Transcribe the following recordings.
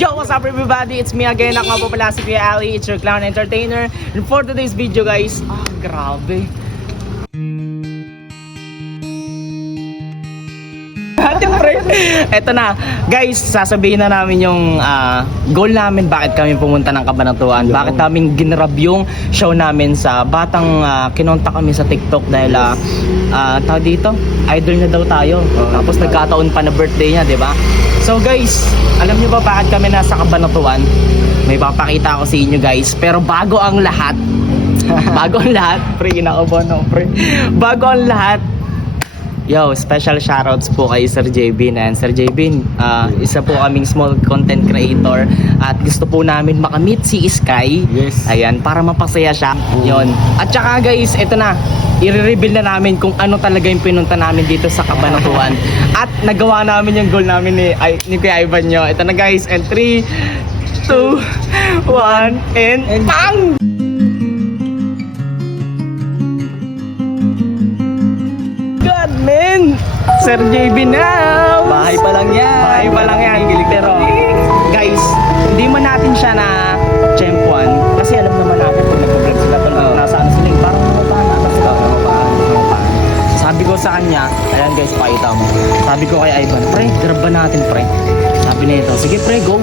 Yo, what's up everybody? It's me again. Ako nga po pala si Kuya Ali. It's your clown entertainer. And for today's video guys, grabe. Eto na, guys, sasabihin na namin yung goal namin, bakit kami pumunta ng Cabanatuan, bakit namin ginrab yung show namin sa batang kinontak kami sa TikTok dahil tawag dito, idol na daw tayo. Tapos nagkataon pa na birthday niya, di ba? So guys, alam niyo ba bakit kami nasa Cabanatuan? May papakita ako sa inyo guys, pero bago ang lahat, pre, inakabono, pre. Bago ang lahat, yo, special shoutouts po kay Sir JB. And Sir JB, isa po kaming small content creator at gusto po namin makamit si Sky. Yes. Ayan, para mapasaya siya. Yon. At saka guys, ito na, i-reveal na namin kung ano talaga yung pinunta namin dito sa Cabanatuan. At nagawa namin yung goal namin ni Kuya Ivan nyo. Ito na guys, and 3, 2, 1, and PANG! Men, Sir JB now. Bahay pa lang yan. Pero guys, hindi man natin siya na tsempuan kasi alam naman natin pag nag-vlog sila nasa ano sila, parang nangupahan sila. Sabi ko sa kanya, ayan guys, pakita mo. Sabi ko kay Ivan, pre, grab ba natin pre? Sabi nito, sige pre, go.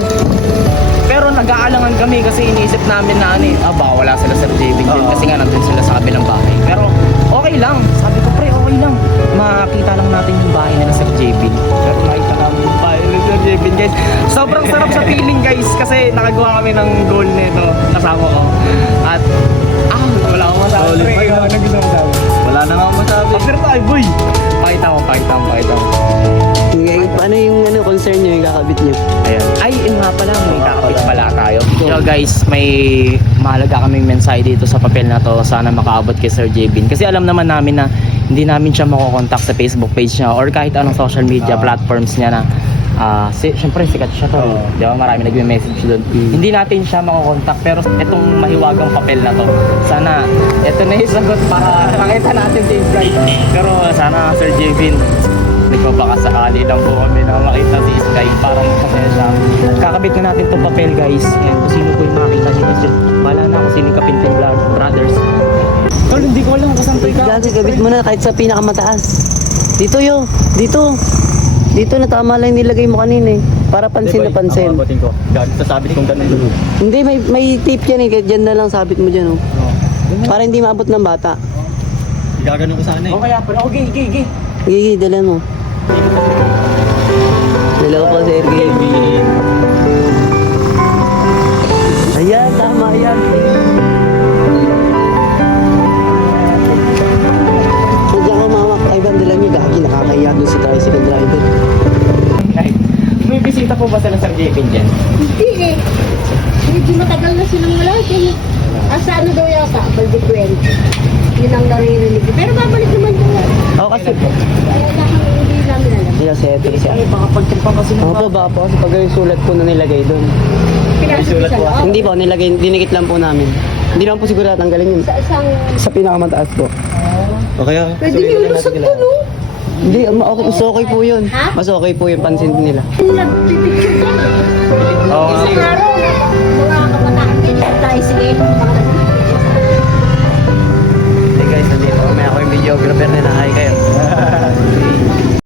Pero nag-aalangan kami kasi iniisip namin na baka wala sila Sir JB din kasi nga nandun sila sa kabilang bahay. Pero okay lang, sabi ko pre, okay lang. Makita lang natin yung bahay nila Sir JB. Pero nakita namin yung bahay nila Sir JB guys. Sobrang sarap sa feeling guys kasi nakagawa kami ng goal nito kasama ko. At wala akong masabi pre. Ikaw, ano gusto mo sabi? Wala na akong masabi. Pero tayo boy. Pakita mo. Ano yung concern nyo, yung kakabit nyo? Ayan. Ay, yun nga pala, may kakapit pala tayo. Yo guys, may mahalaga kaming mensahe dito sa papel na to. Sana makaabot kay Sir JB. Kasi alam naman namin na hindi namin siya makokontak sa Facebook page niya or kahit anong social media platforms niya na syempre sikat siya to. Di ba, marami nagme-message doon. Hindi natin siya makokontak pero itong mahiwagang papel na to, sana ito na yung sagot para makita natin si Sky. Pero sana Sir JB, nagpapakasakali lang po kami na makita si Sky para masaya siya. Kakabit na natin itong papel guys. Ayan, kung sino po yung makita dito. Bala na kung sino yung Kapinpin Brothers. Tol, hindi ko alam kung saan ito ikaw. Gagi, kabit mo na kahit sa pinakamataas. Dito yo, dito. Dito na tama lang nilagay mo kanina eh. Para pansin na pansin. Ako abutin ko. Sasabit kong ganun. Hindi, may tip yan eh. Kaya dyan na lang sabit mo dyan oh. Para hindi maabot ng bata. Gaganon ko sana eh. O kaya pala, okay. Gigi, dala mo. Dala ko po Sir Gigi. Ayan, tama yan. Huwag ako mamak. Ay, bandala nyo. Gagi, nakakaya doon si tricycle driver. May bisita po ba sila Sir JB dyan? Hindi eh. Medyo matagal na silang wala dyan. Sa ano daw yata? Baldequel. Yun ang naririnig. Pero babalik naman ko. Oo, kasi... Kaya hindi namin alam. Hindi kasi ito siya. Ay, baka pagtripan kasi Oo po, baka po kasi pag yung sulat po na nilagay doon. Pinasulat ko. Hindi po, nilagay, dinikit lang po namin. Hindi naman po siguro tatanggalin yun. Sa isang... Sa pinakamataas po. O kaya? Pwede nyo lusot ko no? Hindi, mas okay po yun. Ha? Mas okay po yung pansin nila. Nagpipicture ka. Oo nga. Isang araw, mga kabataan din. Tayo sige. Hey guys, nandito kami ako yung videographer nila. Hi kayo.